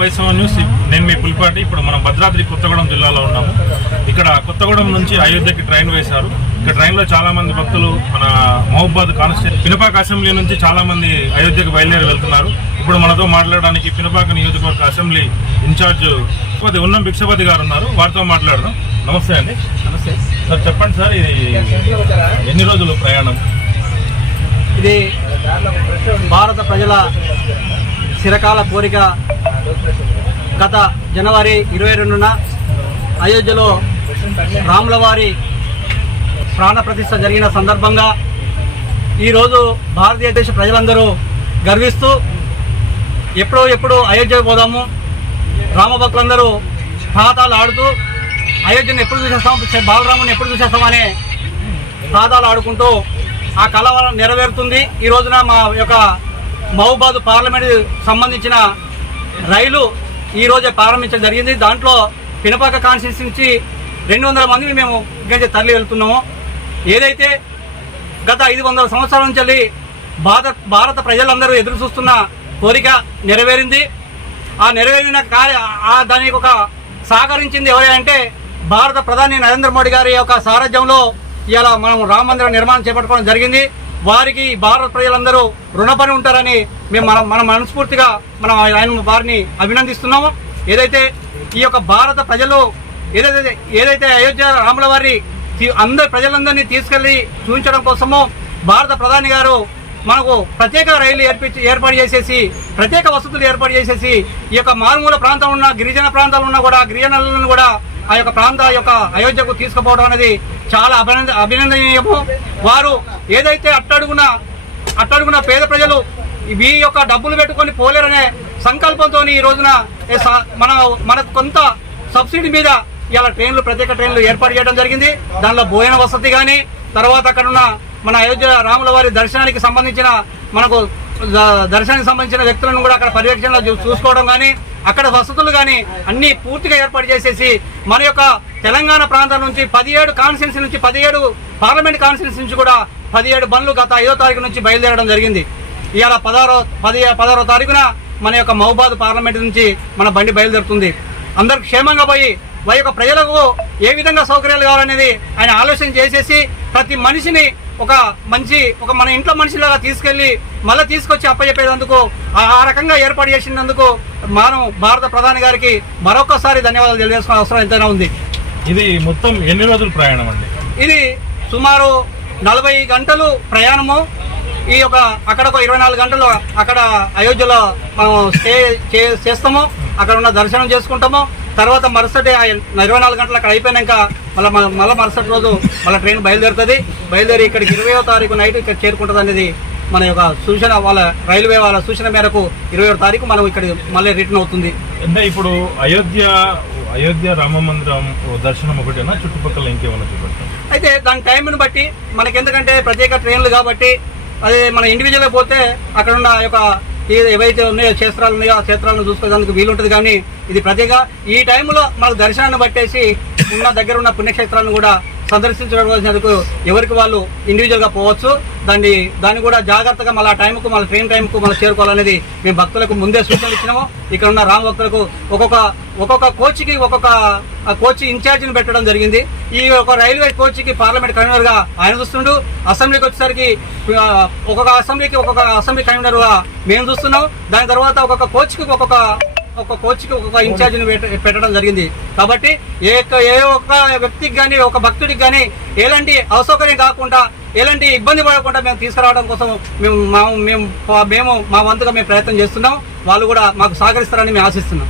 వైష్ణవ న్యూస్ నేను మీ పులిపాటి ఇప్పుడు మనం భద్రాద్రి కొత్తగూడెం జిల్లాలో ఉన్నాము. ఇక్కడ కొత్తగూడెం నుంచి అయోధ్యకి ట్రైన్ వేశారు. ఇక్కడ ట్రైన్లో చాలా మంది భక్తులు మన మహబూబాద్ కాన్స్టిట్యూట్ పినపాక అసెంబ్లీ నుంచి చాలా మంది అయోధ్యకు బయలుదేరి వెళ్తున్నారు. ఇప్పుడు మనతో మాట్లాడడానికి పినపాక నియోజకవర్గ అసెంబ్లీ ఇన్ఛార్జ్ భిక్షపతి ఉన్నం భిక్షపతి గారు ఉన్నారు. వారితో మాట్లాడదాం. నమస్తే అండి. నమస్తే. సార్ చెప్పండి సార్ ఇది ఎన్ని రోజులు ప్రయాణం? ఇది భారత ప్రజల చిరకాల కోరిక గత జనవరి ఇరవై రెండున అయోధ్యలో రాములవారి ప్రాణప్రతిష్ఠ జరిగిన సందర్భంగా ఈరోజు భారతీయ దేశ ప్రజలందరూ గర్విస్తూ ఎప్పుడో ఎప్పుడు అయోధ్యకు పోదాము. రామభక్తులందరూ తాతాలు ఆడుతూ అయోధ్యను ఎప్పుడు చూసేస్తాం బాలరాముని ఎప్పుడు చూసేస్తామనే తాతాలు ఆడుకుంటూ ఆ కళ నెరవేరుతుంది. ఈ రోజున మా యొక్క మహబూబాద్ పార్లమెంట్ సంబంధించిన రైలు ఈ రోజే ప్రారంభించడం జరిగింది. దాంట్లో పినపాక కాన్స్టిట్యూన్సీ నుంచి రెండు వందల మందిని మేము ఇక్కడి తరలి వెళ్తున్నాము. ఏదైతే గత ఐదు వందల సంవత్సరాల నుంచి భారత భారత ప్రజలందరూ ఎదురు చూస్తున్న కోరిక నెరవేరింది. ఆ నెరవేరిన కార్య దానికి ఒక సహకరించింది ఎవరు అంటే భారత ప్రధాని నరేంద్ర మోడీ గారి యొక్క సారథ్యంలో ఇలా మనం రామ మందిరం నిర్మాణం చేపట్టుకోవడం జరిగింది. వారికి భారత ప్రజలందరూ రుణపడి ఉంటారని మేము మన మన మనస్ఫూర్తిగా మనం ఆయన వారిని అభినందిస్తున్నాము. ఏదైతే ఈ యొక్క భారత ప్రజలు ఏదైతే ఏదైతే అయోధ్య రాముల వారి అందరి ప్రజలందరినీ తీసుకెళ్ళి చూపించడం కోసము భారత ప్రధాని గారు మనకు ప్రత్యేక రైళ్ళు ఏర్పించి ఏర్పాటు చేసేసి ప్రత్యేక వసతులు ఏర్పాటు చేసేసి ఈ యొక్క మారుమూల ప్రాంతం ఉన్న గిరిజన ప్రాంతాలు ఉన్న కూడా గిరిజనులను కూడా ఆ యొక్క ప్రాంత యొక్క అయోధ్యకు తీసుకుపోవడం అనేది చాలా అభినంద అభినందనీయము. వారు ఏదైతే అట్టడుగున అట్టడుగున పేద ప్రజలు ఈ యొక్క డబ్బులు పెట్టుకొని పోలేరనే సంకల్పంతో ఈ రోజున మన మన కొంత సబ్సిడీ మీద ఇలా ట్రైన్లు ప్రత్యేక ట్రైన్లు ఏర్పాటు చేయడం జరిగింది. దానిలో భోజన వసతి కానీ తర్వాత అక్కడ ఉన్న మన అయోధ్య రాముల వారి దర్శనానికి సంబంధించిన మనకు దర్శనానికి సంబంధించిన వ్యక్తులను కూడా అక్కడ పర్యవేక్షణలో చూసుకోవడం కానీ అక్కడ వసతులు కానీ అన్ని పూర్తిగా ఏర్పాటు చేసేసి మన యొక్క తెలంగాణ ప్రాంతం నుంచి పదిహేడు కాన్స్టిట్యున్సీ నుంచి పదిహేడు పార్లమెంట్ కాన్స్టిట్యున్సీ నుంచి కూడా పదిహేడు బండ్లు గత ఐదో తారీఖు నుంచి బయలుదేరడం జరిగింది. ఇవాళ పదహారో పది పదహారో తారీఖున మన యొక్క మహబాద్ పార్లమెంట్ నుంచి మన బండి బయలుదేరుతుంది. అందరు క్షేమంగా పోయి వారి యొక్క ప్రజలకు ఏ విధంగా సౌకర్యాలు కావాలనేది ఆయన ఆలోచన చేసేసి ప్రతి మనిషిని ఒక మంచి ఒక మన ఇంట్లో మనిషిలాగా తీసుకెళ్ళి మళ్ళీ తీసుకొచ్చి అప్పచెప్పేందుకు ఆ- రకంగా ఏర్పాటు చేసినందుకు మనం భారత ప్రధాని గారికి మరొకసారి ధన్యవాదాలు తెలియజేసుకునే అవసరం ఎంతైనా ఉంది. ఇది మొత్తం ఎన్ని రోజులు ప్రయాణం అండి? ఇది సుమారు నలభై గంటలు ప్రయాణము. ఈ యొక్క అక్కడ ఒక ఇరవై నాలుగు గంటలు అక్కడ అయోధ్యలో మనం స్టే చే- చేస్తాము. అక్కడ ఉన్న దర్శనం చేసుకుంటాము. తర్వాత మరుసటి ఇరవై నాలుగు గంటలు అక్కడ అయిపోయినాక మళ్ళీ మళ్ళీ మరుసటి రోజు మళ్ళీ ట్రైన్ బయలుదేరుతుంది. బయలుదేరి ఇక్కడికి ఇరవయో తారీఖు నైట్ ఇక్కడ చేరుకుంటుంది అనేది మన యొక్క సూచన వాళ్ళ రైల్వే వాళ్ళ సూచన మేరకు ఇరవై తారీఖు మనం ఇక్కడ మళ్ళీ రిటర్న్ అవుతుంది. అంటే ఇప్పుడు అయోధ్య అయోధ్య రామ మందిరం దర్శనం ఒకటేనా? చుట్టుపక్కల ఇంకేమైనా చూపెడతాం. అయితే దాని టైంను బట్టి మనకి ఎందుకంటే ప్రత్యేక ట్రైన్లు కాబట్టి అది మన ఇండివిజువల్గా పోతే అక్కడ ఉన్న యొక్క ఏవైతే ఉన్నాయో క్షేత్రాలు ఉన్నాయో ఆ క్షేత్రాలను చూసుకోవడానికి వీలుంటుంది. కానీ ఇది ప్రత్యేక ఈ టైంలో మనకు దర్శనాన్ని బట్టేసి ఉన్న దగ్గర ఉన్న పుణ్యక్షేత్రాలను కూడా సందర్శించవలసినందుకు ఎవరికి వాళ్ళు ఇండివిజువల్గా పోవచ్చు. దాన్ని దాన్ని కూడా జాగ్రత్తగా మళ్ళీ ఆ టైంకు మళ్ళీ ట్రైన్ టైంకు మళ్ళీ చేరుకోవాలనేది మేము భక్తులకు ముందే సూచనలు ఇచ్చినాము. ఇక్కడ ఉన్న రామ భక్తులకు ఒక్కొక్క ఒక్కొక్క కోచ్కి ఒక్కొక్క కోచ్ ఇన్ఛార్జిని పెట్టడం జరిగింది. ఈ ఒక రైల్వే కోచ్కి పార్లమెంట్ కన్వీనర్గా ఆయన చూస్తుండు. అసెంబ్లీకి వచ్చేసరికి ఒక్కొక్క అసెంబ్లీకి ఒక్కొక్క అసెంబ్లీ కన్వీనర్గా మేము చూస్తున్నాం. దాని తర్వాత ఒక్కొక్క కోచ్కి ఒక్కొక్క ఒక కోచ్కి ఒక ఇన్ఛార్జిని పెట్ట- పెట్టడం జరిగింది. కాబట్టి ఏ ఒక్క- ఏ ఒక్క వ్యక్తికి కానీ ఒక భక్తుడికి కానీ ఎలాంటి అసౌకర్యం కాకుండా ఎలాంటి ఇబ్బంది పడకుండా మేము తీసుకురావడం కోసం మేము మేము మేము మా వంతుగా మేము ప్రయత్నం చేస్తున్నాం. వాళ్ళు కూడా మాకు సహకరిస్తారని మేము ఆశిస్తున్నాం.